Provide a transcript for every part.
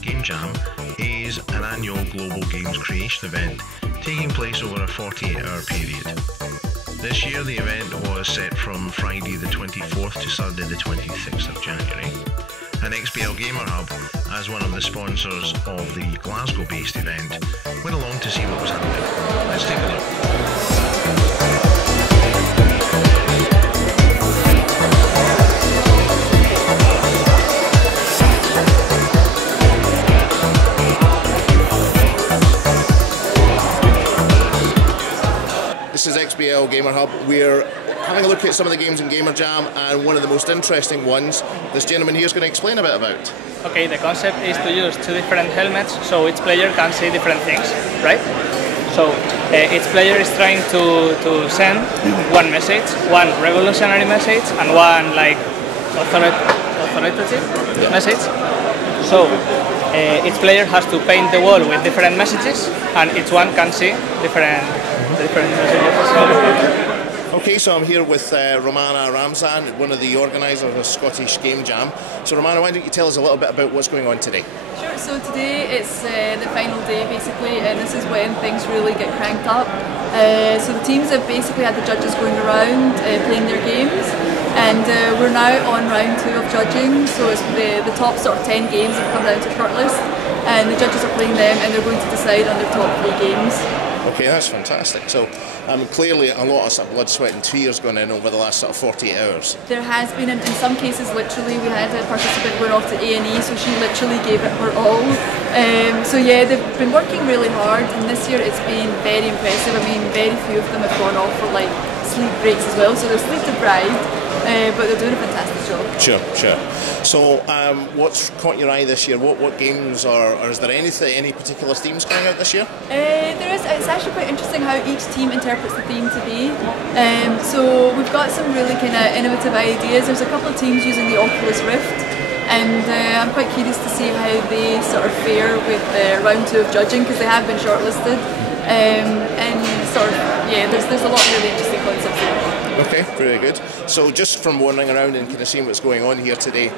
Game Jam is an annual global games creation event taking place over a 48-hour period. This year the event was set from Friday the 24th to Saturday the 26th of January, and XBL Gamerhub, as one of the sponsors of the Glasgow-based event, went along to see what was happening. Let's take a look. This is XBL Gamerhub. We're having a look at some of the games in Gamer Jam, and one of the most interesting ones, this gentleman here is going to explain a bit about. Okay, the concept is to use two different helmets so each player can see different things, right? So each player is trying to send one message, one revolutionary message and one like authoritative message. So each player has to paint the wall with different messages, and each one can see different messages. Okay, so I'm here with Romana Ramzan, one of the organisers of Scottish Game Jam. So Romana, why don't you tell us a little bit about what's going on today? Sure, so today it's the final day basically, and this is when things really get cranked up. So the teams have basically had the judges going around playing their games, and we're now on round 2 of judging, so it's the top sort of 10 games have come down to shortlist, and the judges are playing them and they're going to decide on their top 3 games. Okay, that's fantastic. So clearly a lot of sort of blood, sweat and tears going in over the last sort of 48 hours. There has been, in some cases literally, we had a participant going off to A&E, so she literally gave it her all. So yeah, they've been working really hard, and this year it's been very impressive. I mean, very few of them have gone off for like sleep breaks as well, so they're sleep deprived, but they're doing a fantastic job. Sure. So what's caught your eye this year? What games or is there any particular themes coming out this year? There is. It's actually quite interesting how each team interprets the theme to be. So we've got some really kind of innovative ideas. There's a couple of teams using the Oculus Rift, and I'm quite curious to see how they sort of fare with round 2 of judging, because they have been shortlisted. And sort of, yeah, there's a lot of really interesting concepts there. Okay, very good. So just from wandering around and kind of seeing what's going on here today,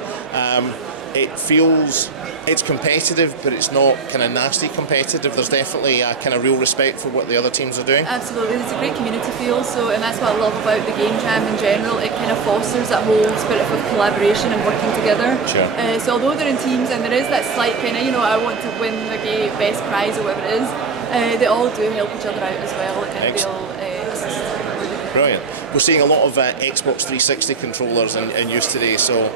it feels it's competitive, but it's not kind of nasty competitive. There's definitely a kind of real respect for what the other teams are doing. Absolutely, there's a great community feel, and that's what I love about the Game Jam in general. It kind of fosters that whole spirit of collaboration and working together. Sure. So although they're in teams and there is that slight kind of, I want to win the best prize or whatever it is, they all do help each other out as well, and they'll assist. Brilliant. We're seeing a lot of Xbox 360 controllers in use today, so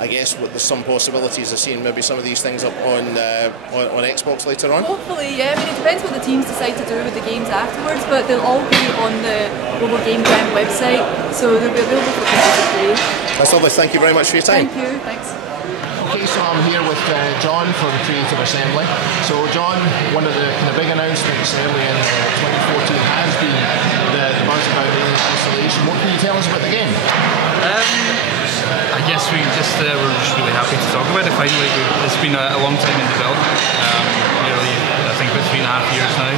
I guess there's some possibilities of seeing maybe some of these things up on Xbox later on. Hopefully, yeah. I mean, it depends what the teams decide to do with the games afterwards, but they'll all be on the Global Game Jam website, so they'll be available for people to play. That's lovely. Thank you very much for your time. Thank you. Thanks. Okay, so I'm here with John from Creative Assembly. So John, one of the kind of big announcements early in 2014 has been the buzz about Alien Isolation. What can you tell us about the game? I guess we're just really happy to talk about it finally. It's been a long time in development, nearly I think about 3.5 years now,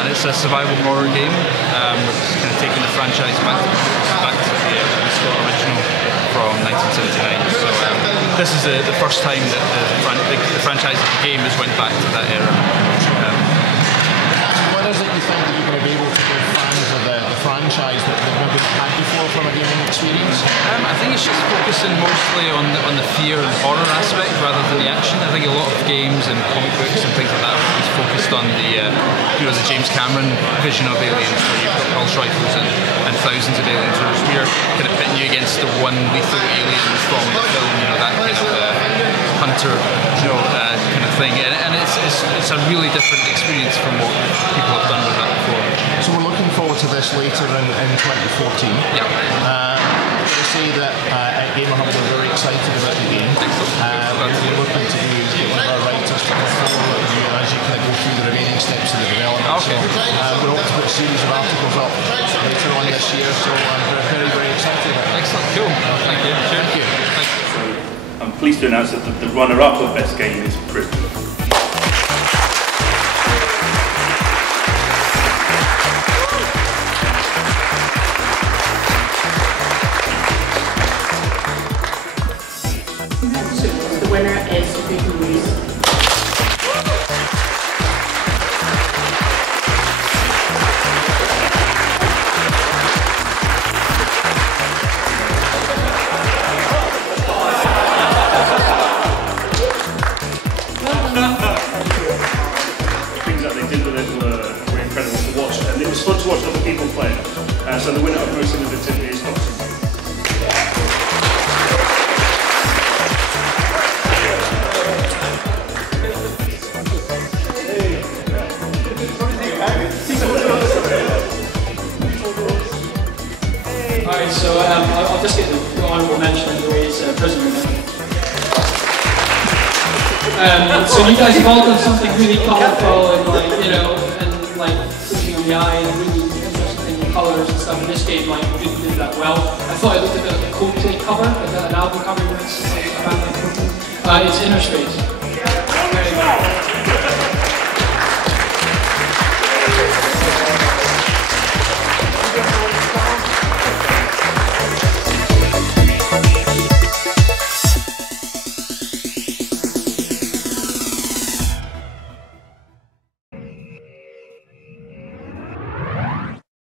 and it's a survival horror game. We're just kind of taking the franchise back to the Scott original from 1979. So this is the first time that the franchise of the game has went back to that era. What is it you think that you're going to be able to give fans of the franchise that they've maybe had before from a gaming experience? I think it's just focusing mostly on the fear and horror aspect rather than the action. I think a lot of games and comic books and things like that is focused on the James Cameron vision of aliens, where you've got pulse rifles and thousands of aliens, whereas we're kind of pitting you against the one lethal alien from the film, that kind of hunter, kind of thing, and it's a really different experience from what people have done with that before. So we're looking forward to this later in 2014. Yeah. To say that at Gamerhub we're very excited about the game. We're looking to get one of our writers to come forward with you as you kind of go through the remaining steps of the development. Okay. So we're hoping to put a series of articles up later on this year, so I'm very, very excited about it. Excellent, cool. Thank you. Sure. Thank you. So I'm pleased to announce that the runner-up of Best Game is Proof. fun to watch other people play. So the winner of most innovative is Dr. Alright, so I'll just get the honourable mention of the way it's Prisoner. So you guys have all done something really colourful and like, you know, and like pushing on the eye and really interesting colours and stuff. In this game, like, you didn't do that well. I thought it looked a bit like a Coldplay cover, like an album cover where it's around like it's Inner Space.